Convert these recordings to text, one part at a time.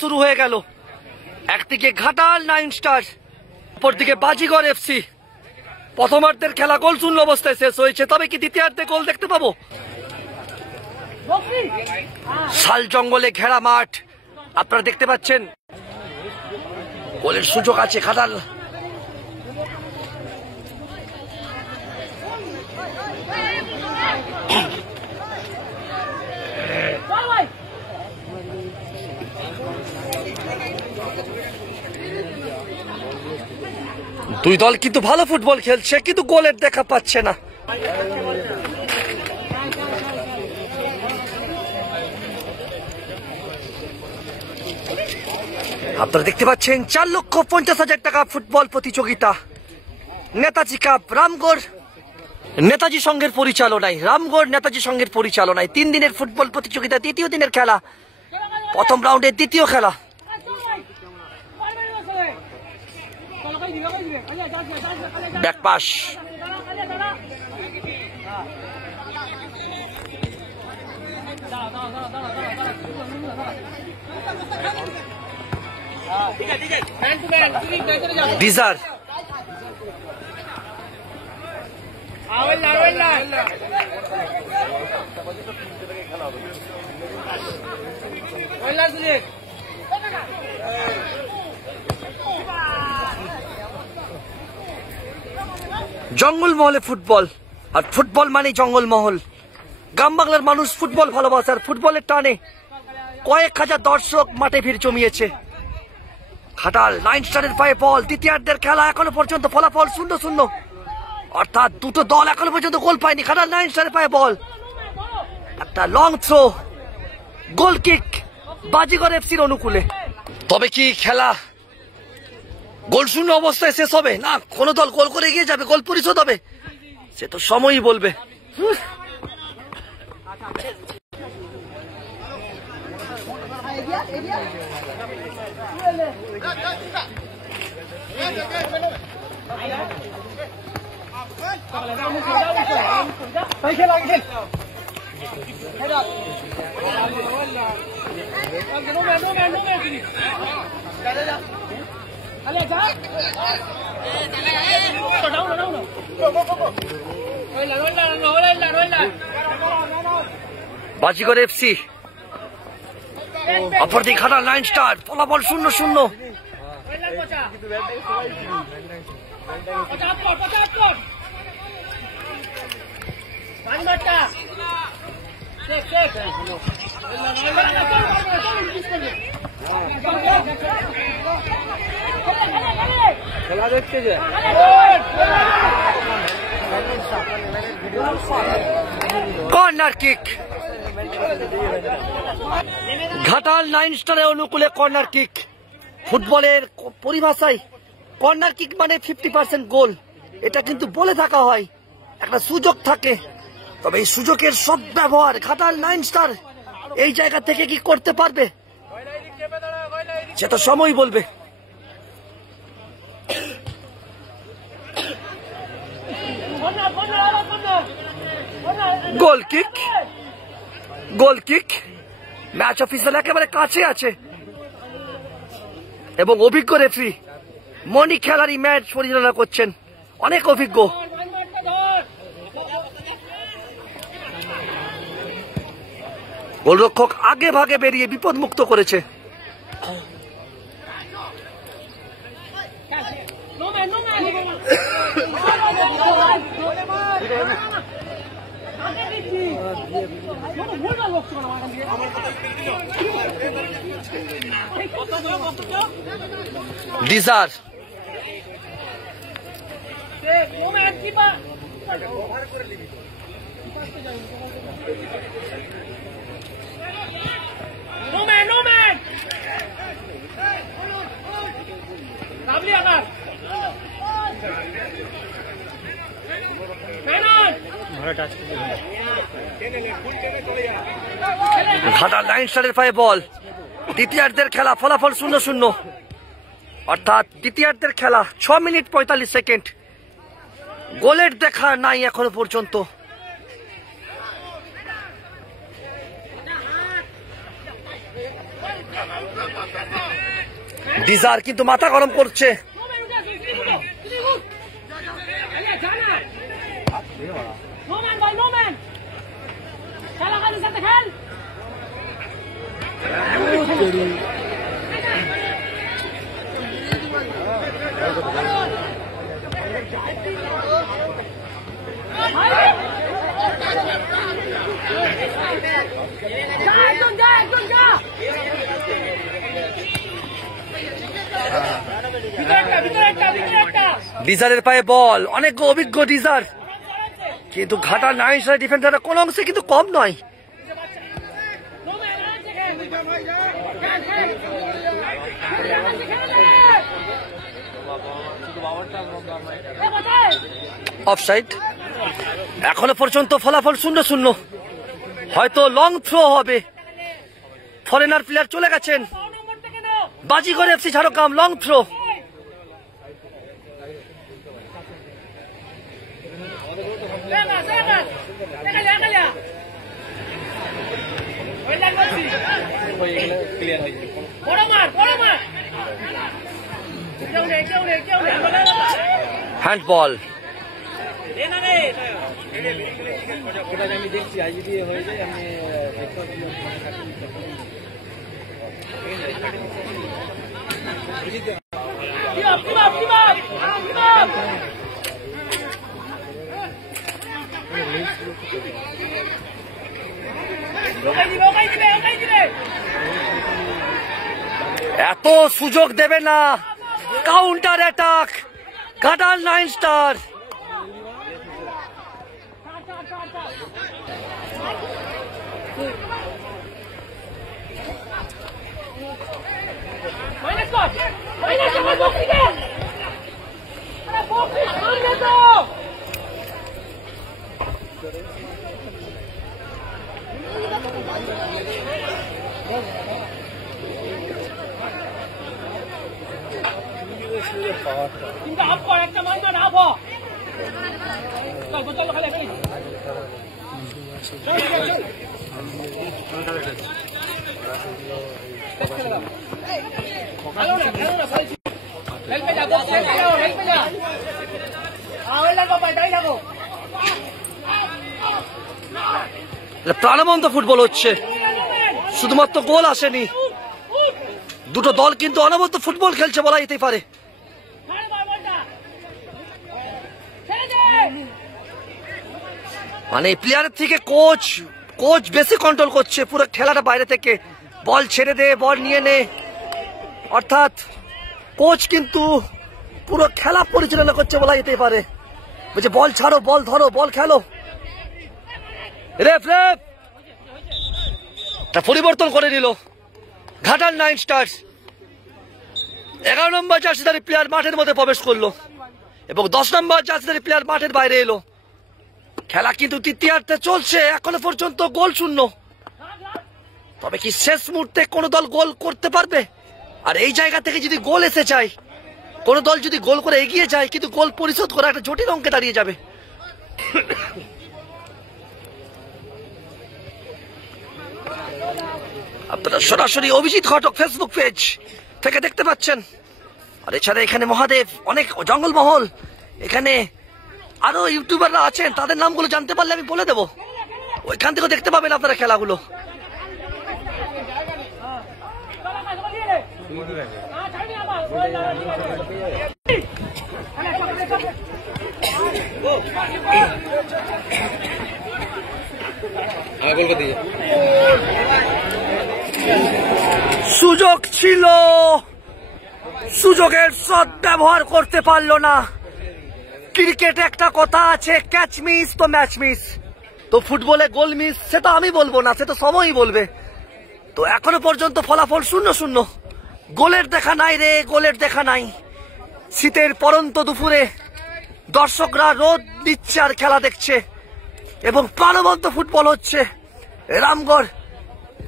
শুরু হয়ে গেল। একদিকে ঘাটাল 9 স্টার, অপরদিকে বাজিগর এফসি। প্রথমার্ধের খেলা গোল শূন্য অবস্থায় শেষ হয়েছে। তবে কি দ্বিতীয়ার্ধে গোল দেখতে পাবো? শাল জঙ্গলে ঘেরা মাঠ আপনারা দেখতে পাচ্ছেন। গোলের সুযোগ আছে ঘাটাল। দুই দল কিন্তু ভালো ফুটবল খেলছে, কিন্তু গোলের দেখা পাচ্ছে না। আপনারা দেখতে পাচ্ছেন 4,50,000 টাকা ফুটবল প্রতিযোগিতা, নেতাজি কাপ, রামগড় নেতাজি সংঘের পরিচালনায়, রামগড় নেতাজি সংঘের পরিচালনায় 3 দিনের ফুটবল প্রতিযোগিতা। দ্বিতীয় দিনের খেলা, প্রথম রাউন্ডের দ্বিতীয় খেলা। ব্যাকপাস, ডিজার, জঙ্গলমহলে ফুটবল, আর ফুটবল মানে জঙ্গলমহল। গ্রাম বাংলার মানুষ ফুটবল ভালোবাসার, ফুটবলের টানে কয়েক হাজার দর্শক মাঠে ভিড় জমিয়েছে। ঘাটাল 9 স্টারের পায়ে বল। দ্বিতীয়ার্ধের খেলা এখনো পর্যন্ত ফলাফল 0-0, অর্থাৎ দুটো দল এখনো পর্যন্ত গোল পায়নি। ঘাটাল 9 স্টারের পায়ে বল, একটা লং থ্রো, গোল কিক বাজিগর এফসির অনুকূলে। তবে কি খেলা গোল শূন্য অবস্থায় শেষ হবে, না কোন দল গোল করে এগিয়ে যাবে, গোল পরিশোধ হবে, সে তো সময়ই বলবে। বাজিগর এফসি, অপরদিকে ঘাটাল 9 স্টার, ফলাফল 0-0। কর্নার কিক, ঘাটাল 9 স্টারের অনুকূলে কর্নার কিক। ফুটবলের পরিভাষায় কর্নার কিক মানে 50% গোল, এটা কিন্তু বলে থাকা হয়, একটা সুযোগ থাকে। তবে এই সুযোগের সদ্ব্যবহার ঘাটাল 9 স্টার এই জায়গা থেকে কি করতে পারবে, সেটা সময় বলবে। গোল কিক, গোল কিক। ম্যাচ অফিসার একেবারে কাছে আছে এবং অভিজ্ঞ রেফারি মনি খেলারি ম্যাচ পরিচালনা করছেন, অনেক অভিজ্ঞ। গোলরক্ষক আগে ভাগে বেরিয়ে বিপদ মুক্ত করেছে। ডিজার, ঘাটাল 9 স্টারের পায়ে বল। দ্বিতীয়ার্ধের খেলা, ফলাফল 0-0, অর্থাৎ দ্বিতীয়ার্ধের খেলা 6 মিনিট 45 সেকেন্ড। গোলের দেখা নাই এখনো পর্যন্ত। ডিজার কিন্তু মাথা গরম করছে। ডিজারের পায়ে বল, অনেক অভিজ্ঞ ডিজার, কিন্তু ঘাটা নাইস ডিফেন্ডাররা কোন অংশে কিন্তু কম নয়। অফসাইড। এখনো পর্যন্ত ফলাফল 0-0। হয়তো লং থ্রো হবে। ফরেনার প্লেয়ার চলে গেছেন। Bajigar FC Jhargram long throw. Handball. এত সুযোগ দেবে না। Counter attack Ghatal 9 star. প্রাণবন্ত ফুটবল হচ্ছে, শুধুমাত্র গোল আসেনি। দুটো দল কিন্তু অনবদ্য ফুটবল খেলছে বলা যেতেই পারে। মানে প্লেয়ারের থেকে কোচ বেশি কন্ট্রোল করছে পুরো খেলাটা। বাইরে থেকে বল ছেড়ে দে, বল নিয়ে নে, অর্থাৎ কোচ কিন্তু পুরো খেলা পরিচালনা করছে বলা যেতেই পারে। বলছে বল ছাড়ো, বল ধরো, বল খেলো। রেফ পরিবর্তন করে নিল ঘাটাল 9 স্টার্স। 11 নম্বর জার্সিধারী প্লেয়ার মাঠের মধ্যে প্রবেশ করলো এবং 10 নম্বর জার্সিধারী প্লেয়ার মাঠের বাইরে এলো। খেলা কিন্তু তৃতীয়ার্ধে চলছে, এখনো পর্যন্ত গোল শূন্য। তবে কি শেষ মুহূর্তে কোন দল গোল করতে পারবে? আর এই জায়গা থেকে যদি গোল এসে যায়, কোন দল যদি গোল করে এগিয়ে যায়, কিন্তু গোল পরিশোধ করা একটা জটিল অঙ্কে দাঁড়িয়ে যাবে। আপনারা সরাসরি অভিজিৎ ঘটক ফেসবুক পেজ থেকে দেখতে পাচ্ছেন। আর এছাড়া এখানে মহাদেব, অনেক জঙ্গলমহল, এখানে আরো ইউটিউবাররা আছেন, তাদের নামগুলো জানতে পারলে আমি বলে দেবো। ওইখান থেকেও দেখতে পাবেন আপনারা খেলাগুলো। সুযোগ ছিল, সুযোগের সদ্ব্যবহার করতে পারলো না। ক্রিকেটে একটা কথা আছে, ক্যাচ মিস তো ম্যাচ মিস। তো ফুটবলে গোল মিস সেটা আমি বলবো না, সেটা সময়ই বলবে। তো এখনো পর্যন্ত ফলাফল 0-0। গোলের দেখা নাই রে, গোলের দেখা নাই। শীতের পরন্ত দুপুরে দর্শকরা রোদ দিচ্ছে আর খেলা দেখছে এবং প্রাণবন্ত ফুটবল হচ্ছে। রামগড়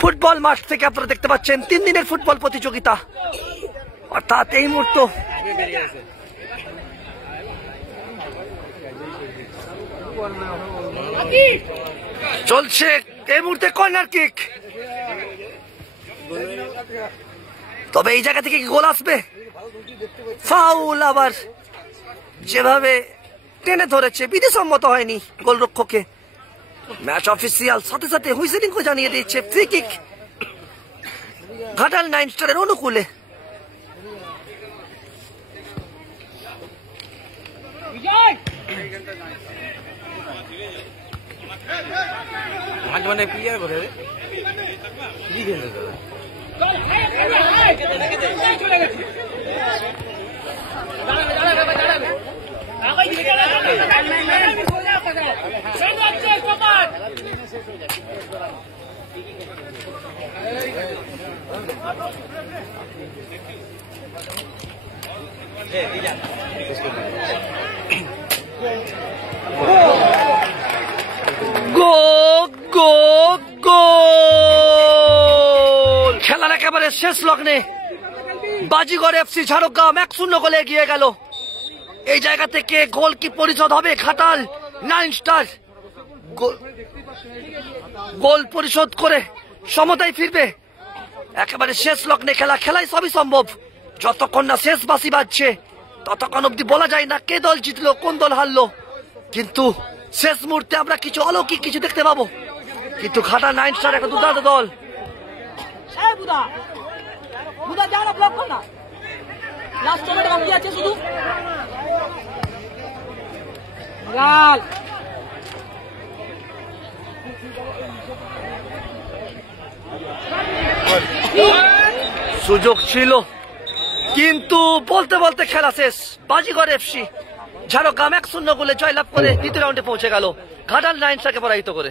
ফুটবল মাঠ থেকে আপনারা দেখতে পাচ্ছেন 3 দিনের ফুটবল প্রতিযোগিতা। অর্থাৎ এই মুহূর্তে চলছে, এই মুহূর্তে কর্নার কিক। তবে এই জায়গা থেকে কি গোল আসবে? ফাউল, আবার যেভাবে টেনে ধরেছে বিধিসম্মত হয়নি গোলরক্ষককে। ম্যাচ অফিসিয়াল সাথে সাথে হুইসেলিং করে জানিয়ে দিচ্ছে ফ্রি কিক ঘাটাল 9 স্টারের অনুকূলে। মানে প্লেয়ার করে খেলার একেবারে শেষ লগ্নে বাজিগর এফসি ঝাড়গ্রাম 1-0 গোলে এগিয়ে গেল। এই জায়গা থেকে গোল কি পরিশোধ হবে? ঘাটাল 9 স্টার গোল পরিশোধ করে সমতায় ফিরবে। একেবারে শেষ লগ্নে খেলায় সবই সম্ভব। যতক্ষণ না শেষ বাঁশি বাজছে ততক্ষণ অব্দি বলা যায় না কে দল জিতলো কোন দল হারলো, কিন্তু শেষ মুহূর্তে আমরা কিছু অলৌকিক কিছু দেখতে পাবো। কিন্তু ঘাটাল 9 স্টার একটা দুর্দান্ত দল। সুযোগ ছিল কিন্তু বলতে বলতে খেলা শেষ। বাজিগর এফসি ঝাড়গ্রাম 1-0 গোলে জয়লাভ করে দ্বিতীয় রাউন্ডে পৌঁছে গেল ঘাটাল 9 স্টারকে পরাজিত করে।